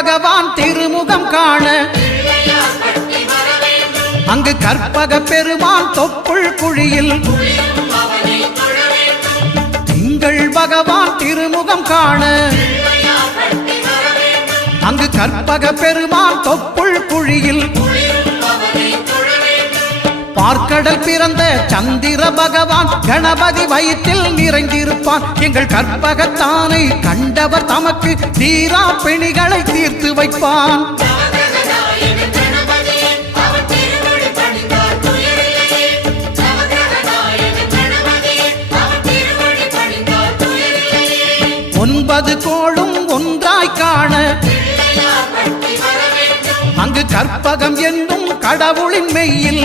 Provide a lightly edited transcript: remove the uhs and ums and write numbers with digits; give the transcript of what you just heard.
பகவான் திருமுகம் காண அங்கு கற்பக பெருமான் தொப்புள் குழியில் திங்கள் பகவான் திருமுகம் காண அங்கு கற்பக பெருமான் தொப்புள் குழியில் பார்க்கடல் பிறந்த சந்திர பகவான் கணபதி வயிற்றில் நிறைந்திருப்பான். எங்கள் கற்பகத்தானை கண்டவர் தமக்கு தீரா பிணிகளை தீர்த்து வைப்பான். ஒன்பது கோளும் ஒன்றாய் காண அங்கு கற்பகம் என்னும் கடவுளின் மெய்யில்